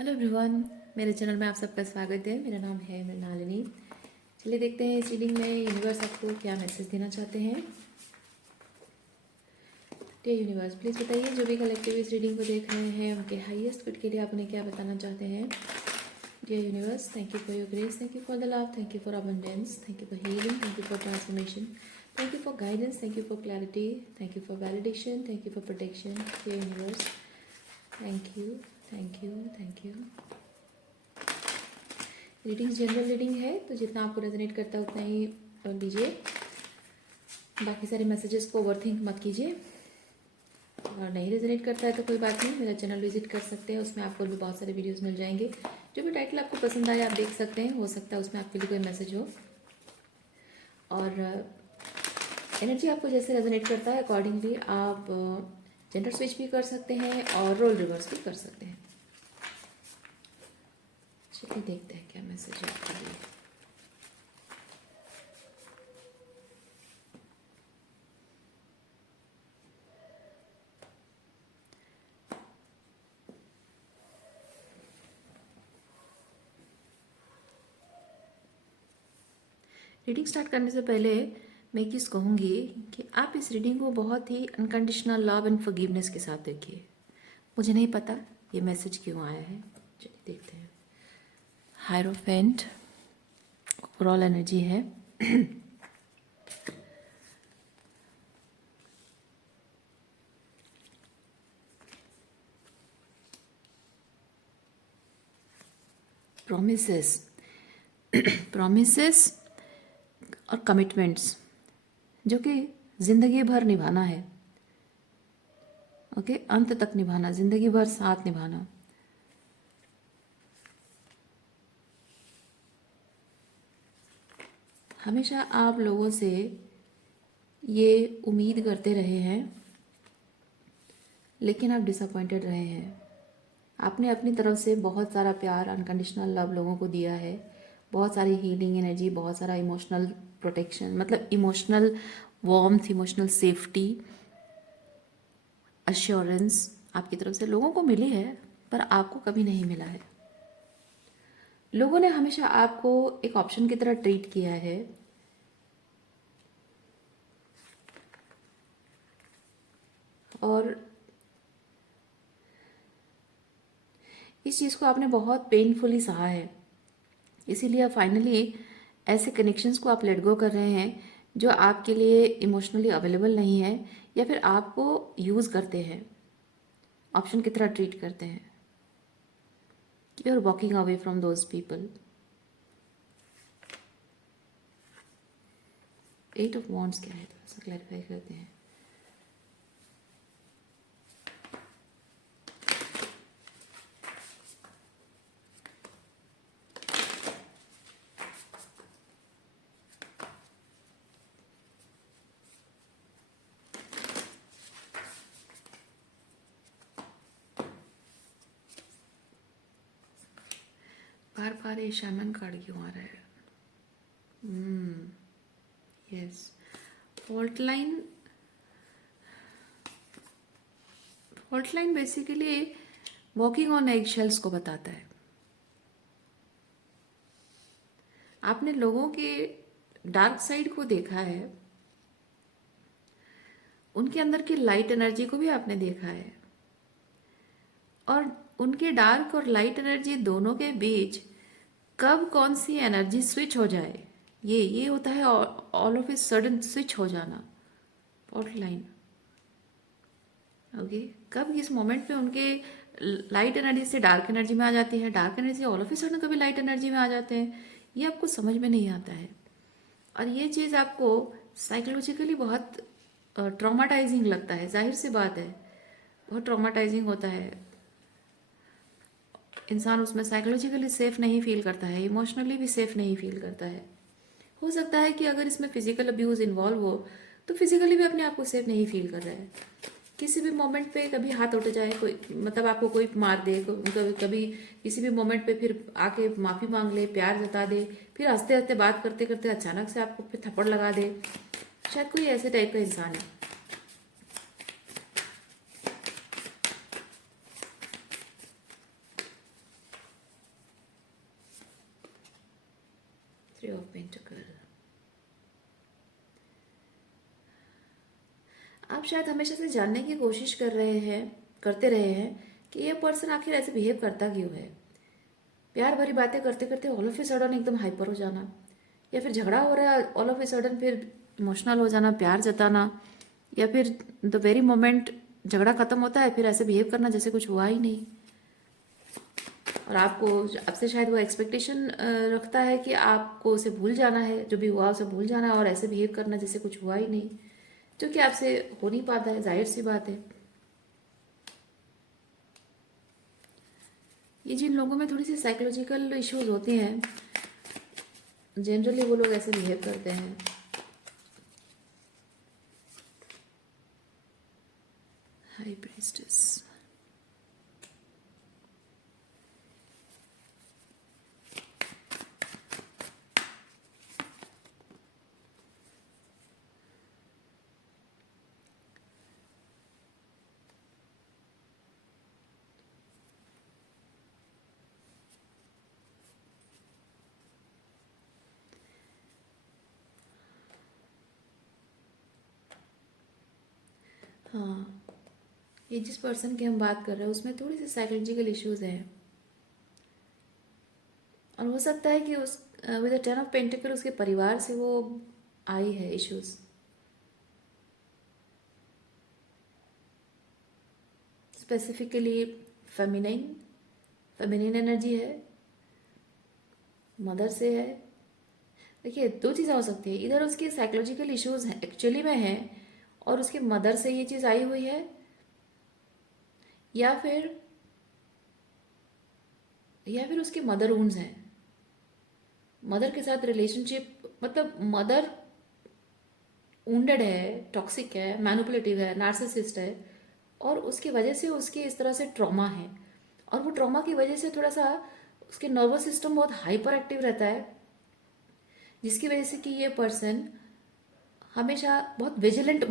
Hello everyone, मेरे channel में आप सबका स्वागत है। मेरा नाम है मृणालिनी। चलिए देखते हैं इस रीडिंग में यूनिवर्स आपको क्या मैसेज देना चाहते हैं। डियर यूनिवर्स, प्लीज़ बताइए जो भी कलेक्टिव इस रीडिंग को देख रहे हैं उनके हाईएस्ट गुड के लिए आप उन्हें क्या बताना चाहते हैं। Dear universe, thank you for your grace, thank you for the love, thank you for abundance, thank you for healing, thank you for transformation, thank you for guidance, thank you for clarity, thank you for validation, thank you for protection. Dear universe, thank you, thank you, thank you. Reading general reading है, तो जितना आपको resonate करता है उतना ही लीजिए। बाकी सारे मैसेजेस को ओवरथिंक मत कीजिए, और नहीं रेजोनेट करता है तो कोई बात नहीं, मेरा चैनल विजिट कर सकते हैं। उसमें आपको भी बहुत सारे वीडियोस मिल जाएंगे। जो भी टाइटल आपको पसंद आए आप देख सकते हैं, हो सकता है उसमें आपके लिए कोई मैसेज हो। और एनर्जी आपको जैसे रेजोनेट करता है अकॉर्डिंगली आप जेंडर स्विच भी कर सकते हैं और रोल रिवर्स भी कर सकते हैं। चलिए देखते हैं क्या मैसेज है आपके लिए। रीडिंग स्टार्ट करने से पहले मैं एक चीज़ कहूँगी कि आप इस रीडिंग को बहुत ही अनकंडीशनल लव एंड फॉरगिवनेस के साथ देखिए। मुझे नहीं पता ये मैसेज क्यों आया है, चलिए देखते हैं। हायरोफेंट ओवरऑल एनर्जी है। प्रोमिसेस प्रोमिसेस और कमिटमेंट्स जो कि ज़िंदगी भर निभाना है। ओके, अंत तक निभाना, ज़िंदगी भर साथ निभाना। हमेशा आप लोगों से ये उम्मीद करते रहे हैं, लेकिन आप डिसअपॉइंटेड रहे हैं। आपने अपनी तरफ से बहुत सारा प्यार, अनकंडीशनल लव लोगों को दिया है, बहुत सारी हीलिंग एनर्जी, बहुत सारा इमोशनल प्रोटेक्शन, मतलब emotional warmth, emotional safety, assurance आपकी तरफ से लोगों को मिली है, पर आपको कभी नहीं मिला है। लोगों ने हमेशा आपको एक ऑप्शन की तरह ट्रीट किया है, और इस चीज़ को आपने बहुत पेनफुली सहा है। इसीलिए फाइनली ऐसे कनेक्शंस को आप लेट गो कर रहे हैं जो आपके लिए इमोशनली अवेलेबल नहीं है, या फिर आपको यूज़ करते हैं, ऑप्शन की तरह ट्रीट करते हैं। You are walking away from those people. 8 of wands क्या है, थोड़ा सा क्लैरिफाई करते हैं। बार बार ये शामन कार्ड क्यों आ रहा है? Yes, fault line basically walking on egg shells को बताता है। आपने लोगों के डार्क साइड को देखा है, उनके अंदर की लाइट एनर्जी को भी आपने देखा है, और उनके डार्क और लाइट एनर्जी दोनों के बीच कब कौन सी एनर्जी स्विच हो जाए, ये होता है all of a sudden switch हो जाना, फॉल्ट लाइन। ओके, कब किस मोमेंट पे उनके लाइट एनर्जी से डार्क एनर्जी में आ जाती है, dark energy all of a sudden कभी लाइट एनर्जी में आ जाते हैं, ये आपको समझ में नहीं आता है। और ये चीज़ आपको साइकोलॉजिकली बहुत ट्रॉमाटाइजिंग लगता है, जाहिर सी बात है, बहुत ट्रॉमाटाइजिंग होता है। इंसान उसमें साइकोलॉजिकली सेफ नहीं फील करता है, इमोशनली भी सेफ नहीं फील करता है। हो सकता है कि अगर इसमें फिजिकल अब्यूज़ इन्वॉल्व हो तो फिजिकली भी अपने आप को सेफ नहीं फील कर रहा है। किसी भी मोमेंट पे कभी हाथ उठ जाए कोई, मतलब आपको कोई मार दे, कभी किसी भी मोमेंट पे फिर आके माफ़ी मांग ले, प्यार जता दे, फिर हंसते हंसते बात करते करते अचानक से आपको फिर थप्पड़ लगा दे, शायद कोई ऐसे टाइप का इंसान है। 3 ऑफ पेंटिकल। आप शायद हमेशा से जानने की कोशिश करते रहे हैं कि ये पर्सन आखिर ऐसे बिहेव करता क्यों है। प्यार भरी बातें करते करते ऑल ऑफ ए सडन एकदम हाइपर हो जाना, या फिर झगड़ा हो रहा है ऑल ऑफ ए सडन फिर इमोशनल हो जाना, प्यार जताना, या फिर द वेरी मोमेंट झगड़ा खत्म होता है फिर ऐसे बिहेव करना जैसे कुछ हुआ ही नहीं। और आपसे शायद वो एक्सपेक्टेशन रखता है कि आपको उसे भूल जाना है, जो भी हुआ उसे भूल जाना है और ऐसे बिहेव करना जैसे कुछ हुआ ही नहीं, जो कि आपसे हो नहीं पाता है, जाहिर सी बात है। ये जिन लोगों में थोड़ी सी साइकोलॉजिकल इश्यूज होते हैं जनरली वो लोग ऐसे बिहेव करते हैं। High priestess. हाँ, ये जिस पर्सन की हम बात कर रहे हैं उसमें थोड़ी सी साइकोलॉजिकल इश्यूज हैं, और हो सकता है कि उस विद द 10 ऑफ पेंटिकल उसके परिवार से वो आई है इश्यूज। स्पेसिफिकली फेमिनिन एनर्जी है, मदर से है। देखिए, दो चीज़ें हो सकती है, इधर उसकी साइकोलॉजिकल इश्यूज हैं एक्चुअली में है और उसकी मदर से ये चीज़ आई हुई है, या फिर उसकी मदर वुंड्स हैं। मदर के साथ रिलेशनशिप, मतलब मदर वुंडेड है, टॉक्सिक है, मैनिपुलेटिव है, नार्सिसिस्ट है, और उसकी वजह से उसके इस तरह से ट्रॉमा है, और वो ट्रॉमा की वजह से थोड़ा सा उसके नर्वस सिस्टम बहुत हाइपर एक्टिव रहता है, जिसकी वजह से कि ये पर्सन हमेशा बहुत विजिलेंट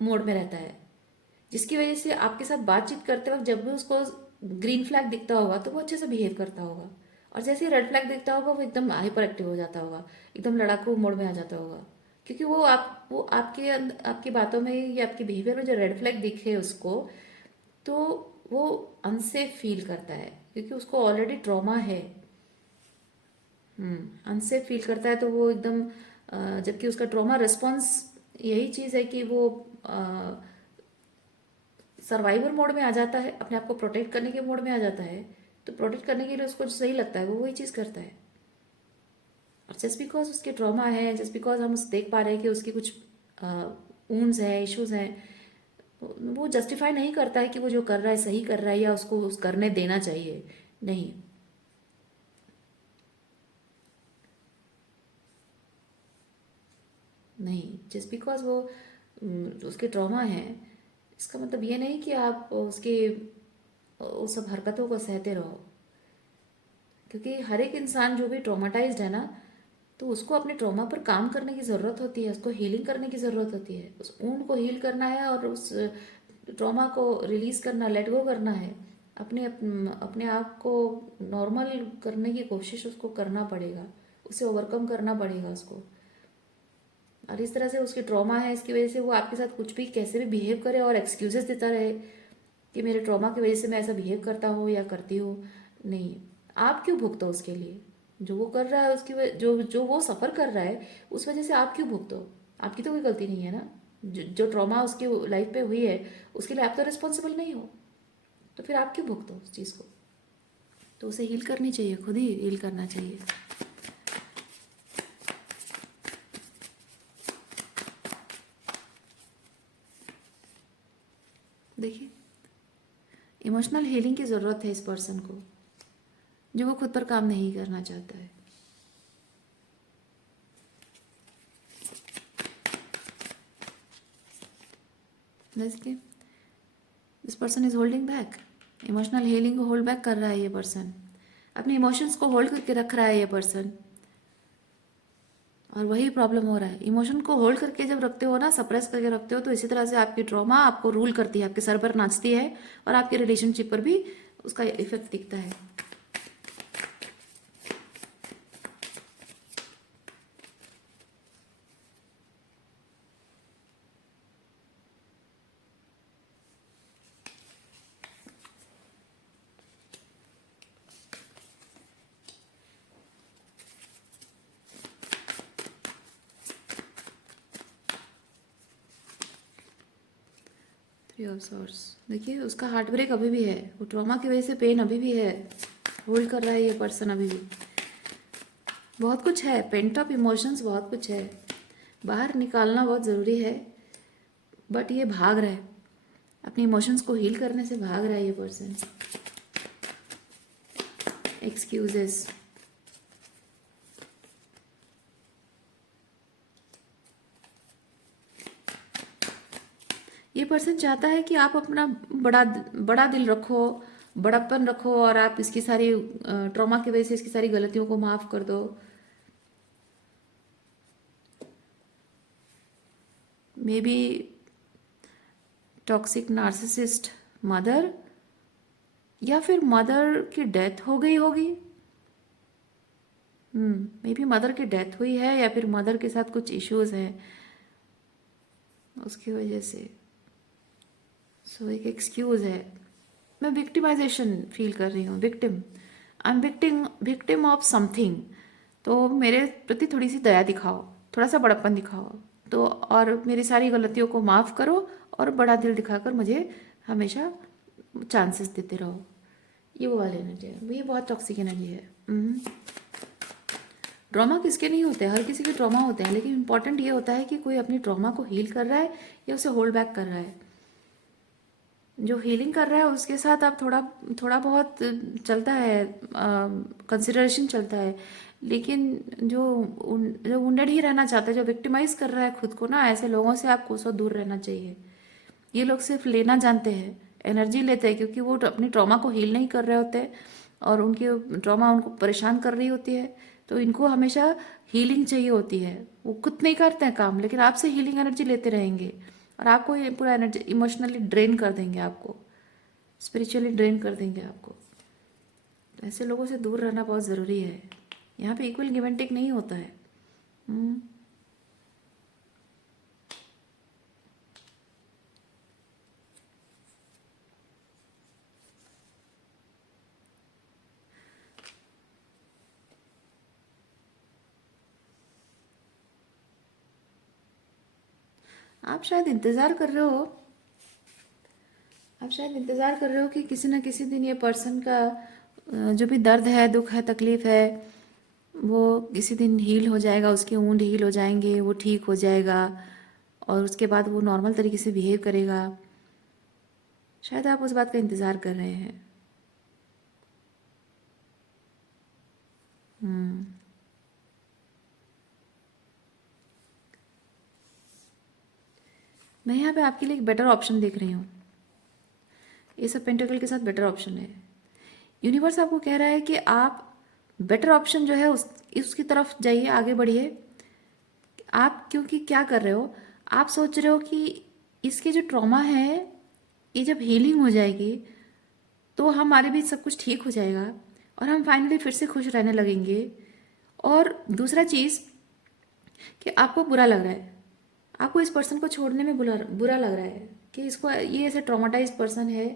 मोड में रहता है, जिसकी वजह से आपके साथ बातचीत करते वक्त जब भी उसको ग्रीन फ्लैग दिखता होगा तो वो अच्छे से बिहेव करता होगा, और जैसे ही रेड फ्लैग दिखता होगा वो एकदम हाइपर एक्टिव हो जाता होगा, एकदम लड़ाकू मोड में आ जाता होगा, क्योंकि वो आपकी बातों में या आपके बिहेवियर में जो रेड फ्लैग दिखे उसको, तो वो अनसेफ फील करता है क्योंकि उसको ऑलरेडी ट्रॉमा है। अनसेफ फील करता है तो वो एकदम जबकि उसका ट्रॉमा रिस्पॉन्स यही चीज़ है कि वो सर्वाइवर मोड में आ जाता है, अपने आप को प्रोटेक्ट करने के मोड में आ जाता है, तो प्रोटेक्ट करने के लिए उसको जो सही लगता है वो वही चीज़ करता है। और जस्ट बिकॉज उसके ट्रॉमा है, जस्ट बिकॉज हम देख पा रहे हैं कि उसकी कुछ वुंड्स हैं, इश्यूज हैं, वो जस्टिफाई नहीं करता है कि वो जो कर रहा है सही कर रहा है या उसको करने देना चाहिए। नहीं, नहीं, जस्ट बिकॉज वो उसके ट्रॉमा है इसका मतलब ये नहीं कि आप उसके उस सब हरकतों को सहते रहो, क्योंकि हर एक इंसान जो भी ट्रॉमाटाइज्ड है ना, तो उसको अपने ट्रॉमा पर काम करने की ज़रूरत होती है, उसको हीलिंग करने की ज़रूरत होती है, उस ऊंड को हील करना है और उस ट्रॉमा को रिलीज़ करना, लेट गो करना है, अपने आप को नॉर्मल करने की कोशिश उसको करना पड़ेगा, उसे ओवरकम करना पड़ेगा उसको। और इस तरह से उसकी ट्रॉमा है, इसकी वजह से वो आपके साथ कुछ भी कैसे भी बिहेव करे और एक्सक्यूजेस देता रहे कि मेरे ट्रॉमा की वजह से मैं ऐसा बिहेव करता हूँ या करती हूँ। नहीं, आप क्यों भुगतो उसके लिए? जो वो कर रहा है जो वो सफ़र कर रहा है उस वजह से आप क्यों भुगतो? आपकी तो कोई गलती नहीं है ना। जो ट्रॉमा उसकी लाइफ पे हुई है उसके लिए आप तो रिस्पॉन्सिबल नहीं हो, तो फिर आप क्यों भुगतो उस चीज़ को? तो उसे हील करनी चाहिए, खुद ही हील करना चाहिए। देखिए, इमोशनल हीलिंग की ज़रूरत है इस पर्सन को, जो वो खुद पर काम नहीं करना चाहता है। देखिए, this person is holding back, emotional healing को होल्ड बैक कर रहा है ये पर्सन, अपने इमोशंस को होल्ड करके रख रहा है ये पर्सन, और वही प्रॉब्लम हो रहा है। इमोशन को होल्ड करके जब रखते हो ना, सप्रेस करके रखते हो, तो इसी तरह से आपकी ट्रॉमा आपको रूल करती है, आपके सर पर नाचती है और आपके रिलेशनशिप पर भी उसका इफेक्ट दिखता है। थ्री ऑफ सॉर्ड्स, देखिए उसका हार्ट ब्रेक अभी भी है, वो ट्रॉमा की वजह से पेन अभी भी है, होल्ड कर रहा है ये पर्सन अभी भी। बहुत कुछ है, पेंट अप इमोशंस बहुत कुछ है, बाहर निकालना बहुत ज़रूरी है, बट ये भाग रहा है, अपने इमोशंस को हील करने से भाग रहा है ये पर्सन। एक्सक्यूजेस, ये पर्सन चाहता है कि आप अपना बड़ा बड़ा दिल रखो, बड़प्पन रखो, और आप इसकी सारी ट्रॉमा की वजह से इसकी सारी गलतियों को माफ़ कर दो। May be toxic narcissist mother, या फिर मदर की डेथ हो गई होगी। मे बी मदर की डेथ हुई है, या फिर मदर के साथ कुछ इश्यूज हैं उसकी वजह से। सो एक एक्सक्यूज है। मैं विक्टिमाइजेशन फील कर रही हूँ, victim, I am victim of something. तो मेरे प्रति थोड़ी सी दया दिखाओ, थोड़ा सा बड़प्पन दिखाओ, तो और मेरी सारी गलतियों को माफ़ करो, और बड़ा दिल दिखाकर मुझे हमेशा चांसेस देते रहो। ये वो वाली एनर्जी है, ये बहुत टॉक्सिक एनर्जी है। ट्रॉमा किसके नहीं होते, हर किसी के ट्रॉमा होते हैं, लेकिन इंपॉर्टेंट ये होता है कि कोई अपनी ट्रॉमा को हील कर रहा है या उसे होल्ड बैक कर रहा है। जो हीलिंग कर रहा है उसके साथ आप थोड़ा थोड़ा बहुत चलता है, कंसिडरेशन चलता है, लेकिन जो वुंडेड ही रहना चाहता है, जो विक्टिमाइज कर रहा है खुद को ना, ऐसे लोगों से आपको सौ दूर रहना चाहिए। ये लोग सिर्फ लेना जानते हैं, एनर्जी लेते हैं, क्योंकि वो अपनी ट्रॉमा को हील नहीं कर रहे होते, और उनकी ट्रॉमा उनको परेशान कर रही होती है, तो इनको हमेशा हीलिंग चाहिए होती है। वो खुद नहीं करते हैं काम, लेकिन आपसे हीलिंग एनर्जी लेते रहेंगे, और आपको ये पूरा एनर्जी इमोशनली ड्रेन कर देंगे, आपको स्पिरिचुअली ड्रेन कर देंगे आपको। तो ऐसे लोगों से दूर रहना बहुत ज़रूरी है। यहाँ पे इक्वल गिव एंड टेक नहीं होता है। हम्म। आप शायद इंतज़ार कर रहे हो, आप शायद इंतज़ार कर रहे हो कि किसी न किसी दिन ये पर्सन का जो भी दर्द है, दुख है, तकलीफ़ है, वो किसी दिन हील हो जाएगा, उसके वुंड हील हो जाएंगे, वो ठीक हो जाएगा, और उसके बाद वो नॉर्मल तरीके से बिहेव करेगा। शायद आप उस बात का इंतज़ार कर रहे हैं। मैं यहाँ पे आपके लिए एक बेटर ऑप्शन देख रही हूँ। ये सब पेंटेकल के साथ बेटर ऑप्शन है। यूनिवर्स आपको कह रहा है कि आप बेटर ऑप्शन जो है उसकी तरफ जाइए, आगे बढ़िए। आप क्योंकि क्या कर रहे हो, आप सोच रहे हो कि इसके जो ट्रॉमा है, ये जब हीलिंग हो जाएगी तो हमारे बीच सब कुछ ठीक हो जाएगा, और हम फाइनली फिर से खुश रहने लगेंगे। और दूसरा चीज़ कि आपको बुरा लग रहा है, आपको इस पर्सन को छोड़ने में बुरा बुरा लग रहा है कि इसको, ये ऐसे ट्रॉमाटाइज पर्सन है,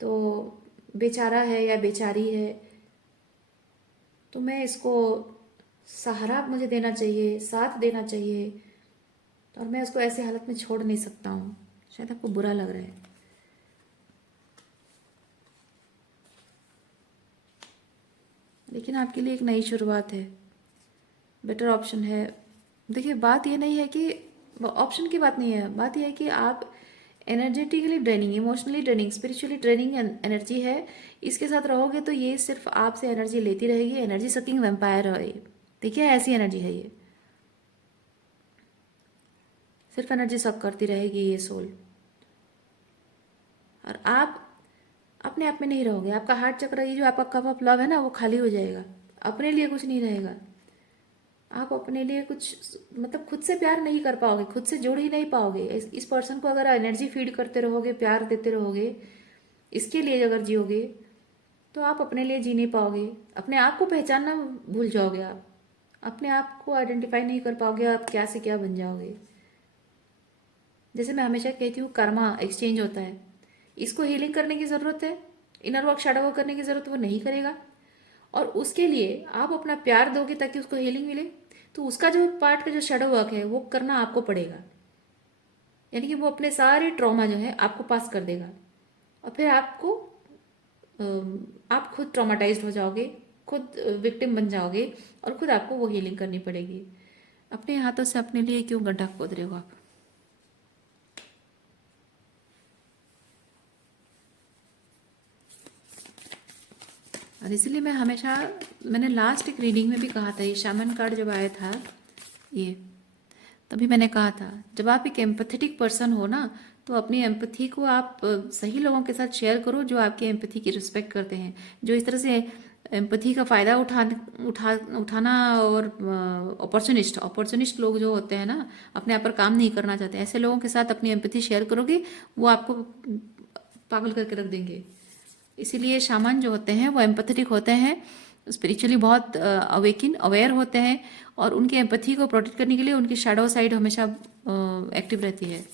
तो बेचारा है या बेचारी है, तो मैं इसको सहारा मुझे देना चाहिए, साथ देना चाहिए, और मैं उसको ऐसे हालत में छोड़ नहीं सकता हूँ। शायद आपको बुरा लग रहा है, लेकिन आपके लिए एक नई शुरुआत है, बेटर ऑप्शन है। देखिए, बात ये नहीं है कि ऑप्शन की बात नहीं है, बात यह है कि आप energetically draining, emotionally draining, spiritually draining energy है। इसके साथ रहोगे तो ये सिर्फ आपसे एनर्जी लेती रहेगी, एनर्जी सकिंग वैम्पायर है ये। ठीक है, ऐसी एनर्जी है ये, सिर्फ एनर्जी सक करती रहेगी ये सोल। और आप अपने आप में नहीं रहोगे, आपका हार्ट चक्र, ये जो आपका कप ऑफ लव है ना, वो खाली हो जाएगा, अपने लिए कुछ नहीं रहेगा। आप अपने लिए कुछ, मतलब खुद से प्यार नहीं कर पाओगे, खुद से जोड़ ही नहीं पाओगे। इस पर्सन को अगर एनर्जी फीड करते रहोगे, प्यार देते रहोगे, इसके लिए अगर जियोगे, तो आप अपने लिए जी नहीं पाओगे, अपने आप को पहचानना भूल जाओगे, आप अपने आप को आइडेंटिफाई नहीं कर पाओगे, आप क्या से क्या बन जाओगे। जैसे मैं हमेशा कहती हूँ, कर्मा एक्सचेंज होता है, इसको हीलिंग करने की ज़रूरत है, इनर वर्क, शैडो वर्क करने की ज़रूरत, वो नहीं करेगा, और उसके लिए आप अपना प्यार दोगे ताकि उसको हीलिंग मिले, तो उसका जो पार्ट का जो शैडो वर्क है वो करना आपको पड़ेगा। यानी कि वो अपने सारे ट्रॉमा जो है आपको पास कर देगा, और फिर आप खुद ट्रॉमाटाइज्ड हो जाओगे, खुद विक्टिम बन जाओगे, और खुद आपको वो हीलिंग करनी पड़ेगी। अपने हाथों से अपने लिए क्यों गड्ढा खोद रहे हो आप? और इसीलिए मैंने लास्ट एक रीडिंग में भी कहा था, ये शामन कार्ड जब आया था ये, तभी मैंने कहा था जब आप एक एम्पथेटिक पर्सन हो ना, तो अपनी एम्पथी को आप सही लोगों के साथ शेयर करो जो आपकी एम्पथी की रिस्पेक्ट करते हैं, जो इस तरह से एम्पथी का फ़ायदा उठाना, और अपॉर्चुनिस्ट लोग जो होते हैं ना, अपने आप पर काम नहीं करना चाहते, ऐसे लोगों के साथ अपनी एम्पथी शेयर करोगे, वो आपको पागल करके रख देंगे। इसीलिए शामान जो होते हैं वो एम्पथेटिक होते हैं, स्पिरिचुअली बहुत अवेयर होते हैं, और उनकी एम्पथी को प्रोटेक्ट करने के लिए उनकी शैडो साइड हमेशा एक्टिव रहती है।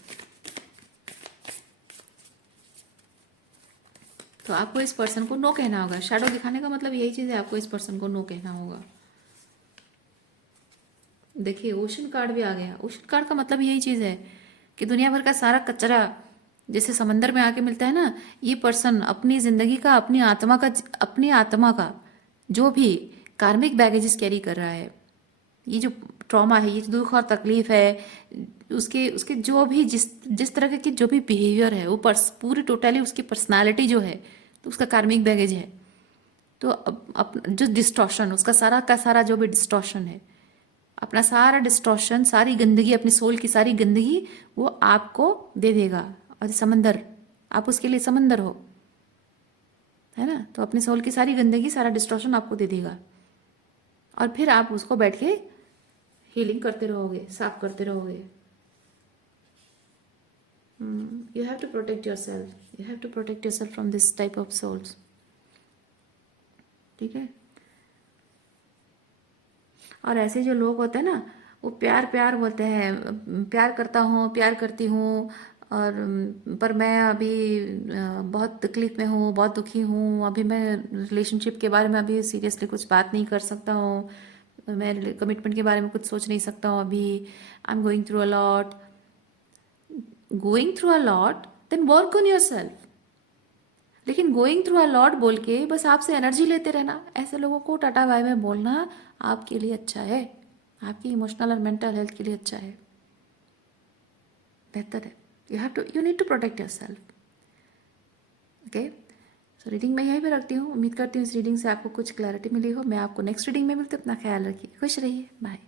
तो आपको इस पर्सन को नो कहना होगा। शैडो दिखाने का मतलब यही चीज़ है, आपको इस पर्सन को नो कहना होगा। देखिए ओशन कार्ड भी आ गया। ओशन कार्ड का मतलब यही चीज़ है कि दुनिया भर का सारा कचरा जैसे समंदर में आके मिलता है ना, ये पर्सन अपनी जिंदगी का, अपनी आत्मा का जो भी कार्मिक बैगेजेस कैरी कर रहा है, ये जो ट्रॉमा है, ये जो दुख और तकलीफ है, उसके उसके जो भी जिस जिस तरह की जो भी बिहेवियर है, वो पूरी टोटली उसकी पर्सनालिटी जो है, तो उसका कार्मिक बैगेज है। तो जो डिस्टॉर्शन, उसका सारा का सारा जो भी डिस्टॉर्शन है, अपना सारा डिस्टॉर्शन, सारी गंदगी, अपनी सोल की सारी गंदगी वो आपको दे देगा। और समंदर, आप उसके लिए समंदर हो, है ना? तो अपनी सोल की सारी गंदगी, सारा डिस्टॉर्शन आपको दे देगा, और फिर आप उसको बैठ के हीलिंग करते रहोगे, साफ करते रहोगे। You have to protect yourself, you have to protect yourself from this type of souls. ठीक है? और ऐसे जो लोग होते हैं ना, वो प्यार प्यार बोलते हैं, प्यार करता हूँ, प्यार करती हूँ, और पर मैं अभी बहुत तकलीफ में हूँ, बहुत दुखी हूँ, अभी मैं रिलेशनशिप के बारे में अभी सीरियसली कुछ बात नहीं कर सकता हूँ, मैं कमिटमेंट के बारे में कुछ सोच नहीं सकता हूँ अभी, I am going through a lot. Going through a lot, then work on yourself. लेकिन गोइंग थ्रू अ लॉट बोल के बस आपसे एनर्जी लेते रहना, ऐसे लोगों को टाटा बाय में बोलना आपके लिए अच्छा है, आपकी इमोशनल और मेंटल हेल्थ के लिए अच्छा है, बेहतर है। You need to protect yourself. Okay, so reading मैं यहीं पे रखती हूँ। उम्मीद करती हूँ इस रीडिंग से आपको कुछ क्लैरिटी मिली हो। मैं आपको नेक्स्ट रीडिंग में मिलती हूँ। अपना ख्याल रखिए, खुश रहिए, बाय।